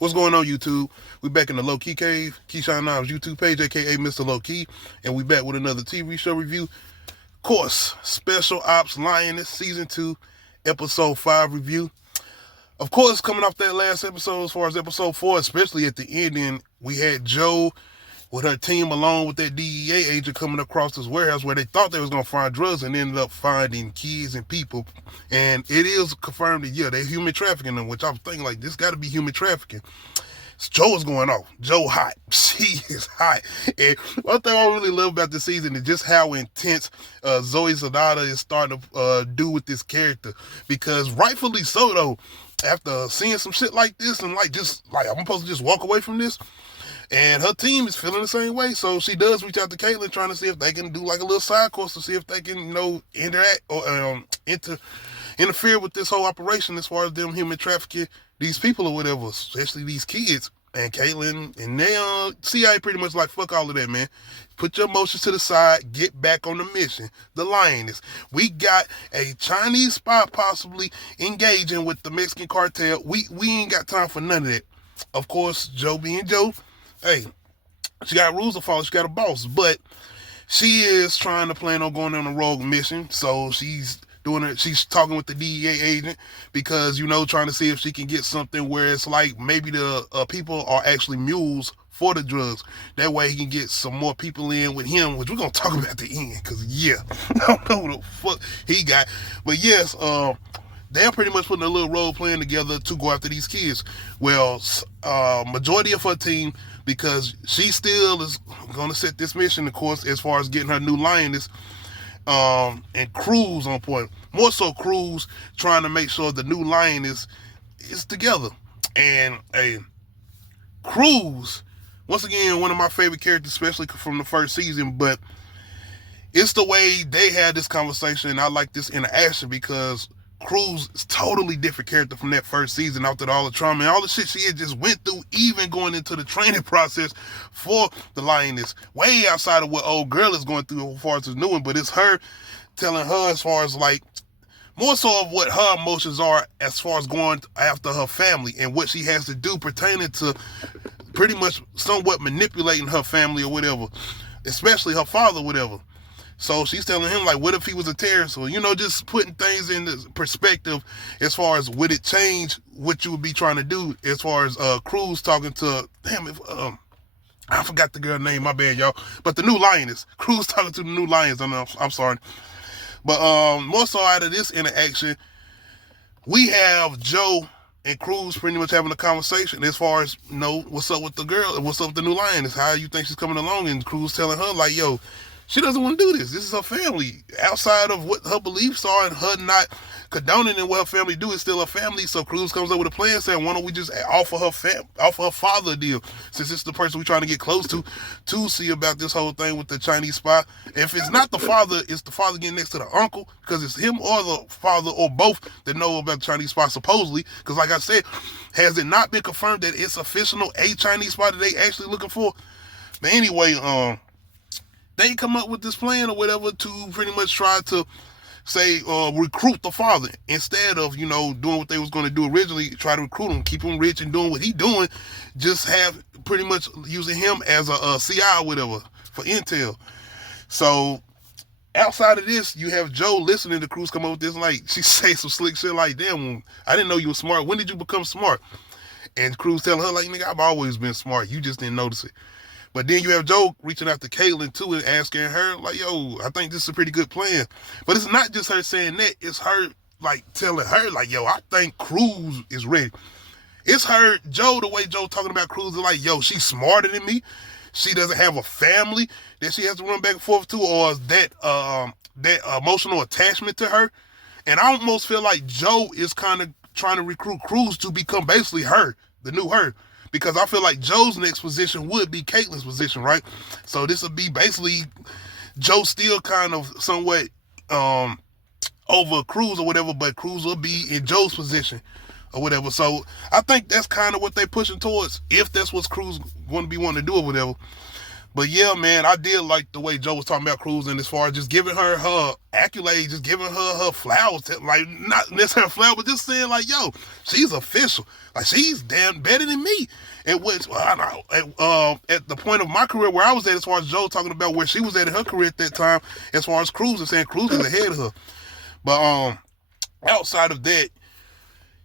What's going on, YouTube? We back in the Low Key Cave, Keyshawn Knobs YouTube page, aka Mr. Low Key, and we back with another TV show review. Of course, Special Ops Lioness Season 2, Episode 5 review. Of course, coming off that last episode, as far as Episode 4, especially at the ending, we had Joe with her team along with that DEA agent coming across this warehouse where they thought they was going to find drugs and ended up finding kids and people. And it is confirmed that, yeah, they're human trafficking them, which I'm thinking, like, this got to be human trafficking. Joe is going off. Joe hot. She is hot. And one thing I really love about this season is just how intense Zoe Saldana is starting to do with this character. Because rightfully so, though, after seeing some shit like this and I'm supposed to just walk away from this. And her team is feeling the same way. So she does reach out to Caitlin trying to see if they can do like a little side course to see if they can, interact or interfere with this whole operation as far as them human trafficking these people or whatever, especially these kids. And Caitlin and they CIA pretty much like, fuck all of that, man. Put your emotions to the side, get back on the mission. The Lioness. We got a Chinese spy possibly engaging with the Mexican cartel. We ain't got time for none of that. Of course, Joe being Joe, hey, she got rules to follow, she got a boss, but she is trying to plan on going on a rogue mission, so she's talking with the DEA agent because, trying to see if she can get something where it's like maybe the people are actually mules for the drugs. That way he can get some more people in with him, which we're going to talk about at the end, because, yeah, I don't know what the fuck he got. But, yes, they're pretty much putting a little role playing together to go after these kids. Well, majority of her team, because she still is going to set this mission, of course, as far as getting her new Lioness, and Cruz on point. More so Cruz trying to make sure the new Lioness is together. And Cruz, once again, one of my favorite characters, especially from the first season, but it's the way they had this conversation, and I like this interaction because Cruz is totally different character from that first season after all the trauma and all the shit she had just went through, even going into the training process for the Lioness, way outside of what old girl is going through as far as the new one. But it's her telling her as far as like more so of what her emotions are as far as going after her family and what she has to do pertaining to pretty much somewhat manipulating her family or whatever, especially her father, whatever. So she's telling him, like, what if he was a terrorist? Or, just putting things into perspective as far as would it change what you would be trying to do as far as Cruz talking to, I forgot the girl's name, my bad, y'all. But the new Lioness. Cruz talking to the new Lions. I'm sorry. But more so out of this interaction, we have Joe and Cruz pretty much having a conversation as far as, what's up with the girl and what's up with the new Lioness? How you think she's coming along? And Cruz telling her, like, yo, she doesn't want to do this. This is her family. Outside of what her beliefs are and her not condoning in what her family do, is still her family. So Cruz comes up with a plan saying, why don't we just offer her father a deal, since it's the person we're trying to get close to see about this whole thing with the Chinese spy. If it's not the father, it's the father getting next to the uncle, because it's him or the father or both that know about the Chinese spy, supposedly. Because like I said, has it not been confirmed that it's official a Chinese spy that they actually looking for? But anyway, they come up with this plan or whatever to pretty much try to say recruit the father instead of doing what they was going to do originally, try to recruit him, keep him rich and doing what he doing, just have pretty much using him as a CI or whatever for intel. So outside of this, you have Joe listening to Cruz come up with this, like, she say some slick shit like, damn, I didn't know you were smart. When did you become smart? And Cruz telling her, like, nigga, I've always been smart, you just didn't notice it. But then you have Joe reaching out to Caitlin too and asking her, like, yo, I think this is a pretty good plan. But it's not just her saying that. It's her, like, telling her, like, yo, I think Cruz is ready. It's her, Joe, the way Joe talking about Cruz is like, yo, she's smarter than me. She doesn't have a family that she has to run back and forth to, or that emotional attachment to her. And I almost feel like Joe is kind of trying to recruit Cruz to become basically her, the new her. Because I feel like Joe's next position would be Caitlin's position, right? So this would be basically Joe still kind of somewhat over Cruz or whatever, but Cruz will be in Joe's position or whatever. So I think that's kind of what they're pushing towards, if that's what Cruz going to be wanting to do or whatever. But yeah, man, I did like the way Joe was talking about Cruz, and as far as just giving her accolades, just giving her flowers, like not necessarily flowers, but just saying like, yo, she's official, like she's damn better than me. It was at the point of my career where I was at, as far as Joe talking about where she was at in her career at that time, as far as Cruz, and saying Cruz is ahead of her. But outside of that,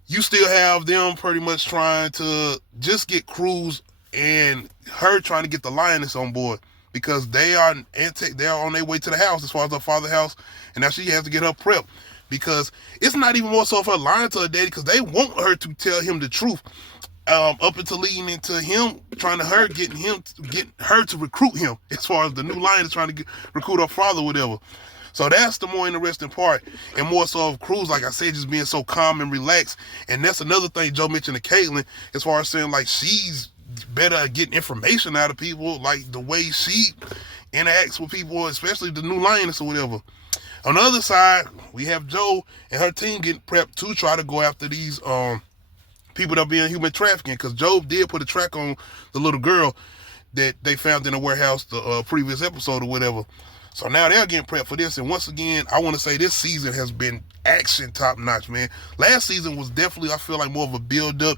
you still have them pretty much trying to just get Cruz and her trying to get the Lioness on board, because they are on their way to the house, as far as her father's house, and now she has to get her prep, because it's not even more so of her lying to her daddy, because they want her to tell him the truth, up until leading into him trying to get her to recruit him, as far as the new Lioness trying to recruit her father, whatever. So that's the more interesting part, and more so of Cruz, like I said, just being so calm and relaxed. And that's another thing Joe mentioned to Caitlyn, as far as saying like she's better at getting information out of people, like the way she interacts with people, especially the new Lioness or whatever. On the other side, we have Joe and her team getting prepped to try to go after these people that are being human trafficking, because Joe did put a track on the little girl that they found in a warehouse the previous episode or whatever. So now they're getting prepped for this. And once again, I want to say this season has been action top notch, man. Last season was definitely, I feel like, more of a build up.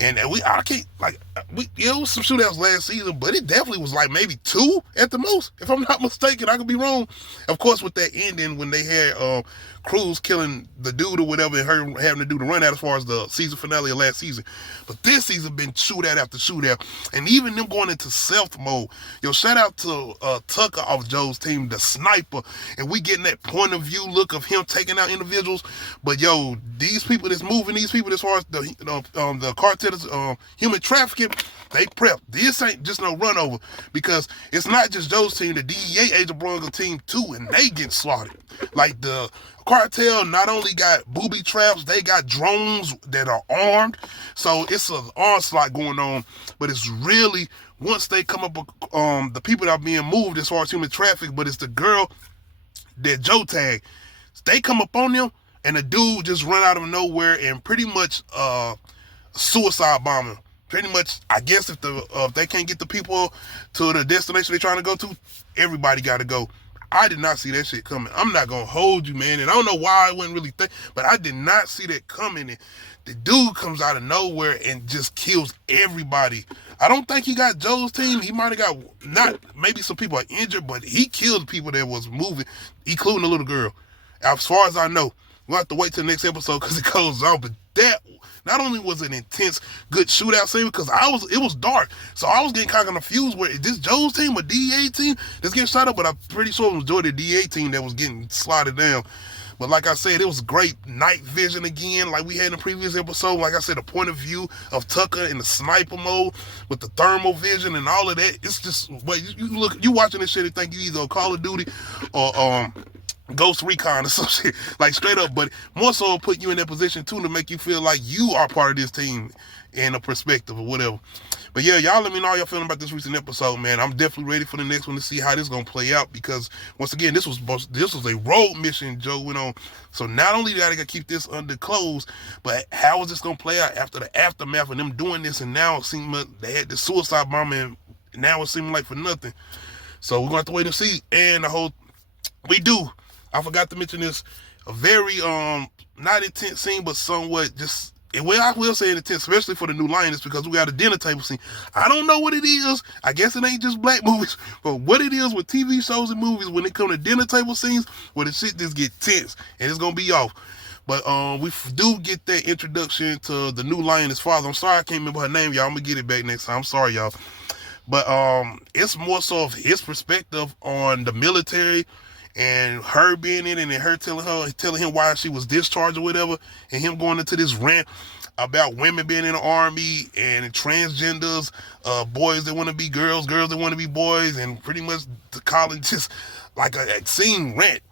And it was some shootouts last season, but it definitely was like maybe 2 at the most, if I'm not mistaken. I could be wrong. Of course, with that ending when they had Cruz killing the dude or whatever, and her having to do the run out as far as the season finale of last season. But this season been shootout after shootout, and even them going into stealth mode. Yo, shout out to Tucker off Joe's team, the sniper, and we getting that point of view look of him taking out individuals. But yo, these people that's moving, these people as far as the cartels, human trafficking, they prep. This ain't just no run over, because it's not just Joe's team. The DEA agent brought a team too, and they get slaughtered. Like the cartel not only got booby traps, they got drones that are armed. So it's an onslaught going on. But it's really, once they come up with the people that are being moved as far as human traffic, but it's the girl that Joe tagged. They come up on them, and the dude just run out of nowhere and pretty much suicide bombing. Pretty much, I guess if they can't get the people to the destination they're trying to go to, everybody got to go. I did not see that shit coming. I'm not going to hold you, man. And I don't know why I wouldn't really think, but I did not see that coming. And the dude comes out of nowhere and just kills everybody. I don't think he got Joe's team. He might have got, not, maybe some people are injured, but he killed the people that was moving, including the little girl. As far as I know, we'll have to wait till the next episode because it goes on. But that, not only was it an intense, good shootout scene, because it was dark, so I was getting kind of confused. Where is this Joe's team or DEA team that's getting shot up? But I'm pretty sure it was Joe, the DEA team, that was getting slotted down. But like I said, it was great night vision again, like we had in the previous episode. Like I said, the point of view of Tucker in the sniper mode with the thermal vision and all of that. It's just, wait, you watching this shit and think you either Call of Duty or Ghost Recon or some shit, like straight up. But more so put you in that position too to make you feel like you are part of this team in a perspective or whatever. But yeah, y'all let me know how y'all feeling about this recent episode, man. I'm definitely ready for the next one to see how this gonna play out, because once again, this was a road mission Joe went on. So not only did I gotta keep this under close, but how is this gonna play out after the aftermath of them doing this, and now it seems like they had the suicide bombing, and now it seems like for nothing. So we're gonna have to wait and see. And I forgot to mention this, a very not intense scene, but somewhat just, well, I will say intense, especially for the new Lioness, because we got a dinner table scene. I don't know what it is. I guess it ain't just black movies, but what it is with TV shows and movies when it come to dinner table scenes, where the shit just get tense and it's gonna be off. But we do get that introduction to the new Lioness father. I'm sorry I can't remember her name, y'all. I'm gonna get it back next time. I'm sorry, y'all. But it's more so of his perspective on the military, and her being in it, and her telling him why she was discharged or whatever, and him going into this rant about women being in the army and transgenders, boys that want to be girls that want to be boys, and pretty much calling just like a scene rant.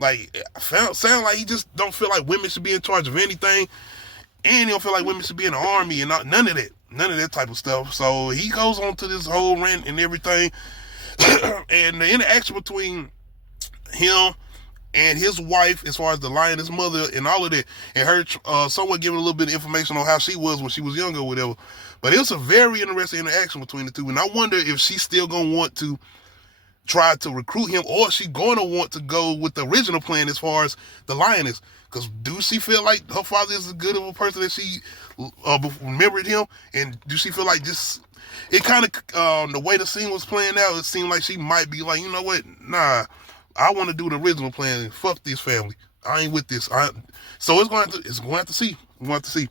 Like, sound like he just don't feel like women should be in charge of anything, and he don't feel like women should be in the army, and none of that type of stuff. So he goes on to this whole rant and everything, and the interaction between him and his wife, as far as the Lioness mother and all of that, and her someone giving a little bit of information on how she was when she was younger or whatever. But it was a very interesting interaction between the two, and I wonder if she's still gonna want to try to recruit him, or is she gonna want to go with the original plan as far as the Lioness? Because do she feel like her father is as good of a person that she remembered him, and do she feel like this? It kind of the way the scene was playing out, it seemed like she might be like, you know what, nah, I want to do the original plan and fuck this family. I ain't with this. So it's going to have to see. We're going to have to see.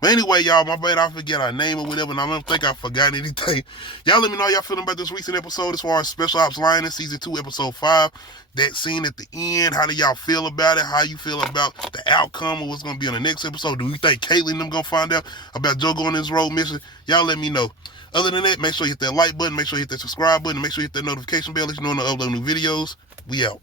But anyway, y'all, my bad, I forget our name or whatever, and I don't think I forgot anything. Y'all let me know how y'all feeling about this recent episode as far as Special Ops Lioness Season 2, Episode 5. That scene at the end, how do y'all feel about it? How you feel about the outcome of what's going to be on the next episode? Do you think Caitlyn and them going to find out about Joe going on this road mission? Y'all let me know. Other than that, make sure you hit that like button, make sure you hit that subscribe button, make sure you hit that notification bell if you know when I upload new videos. We out.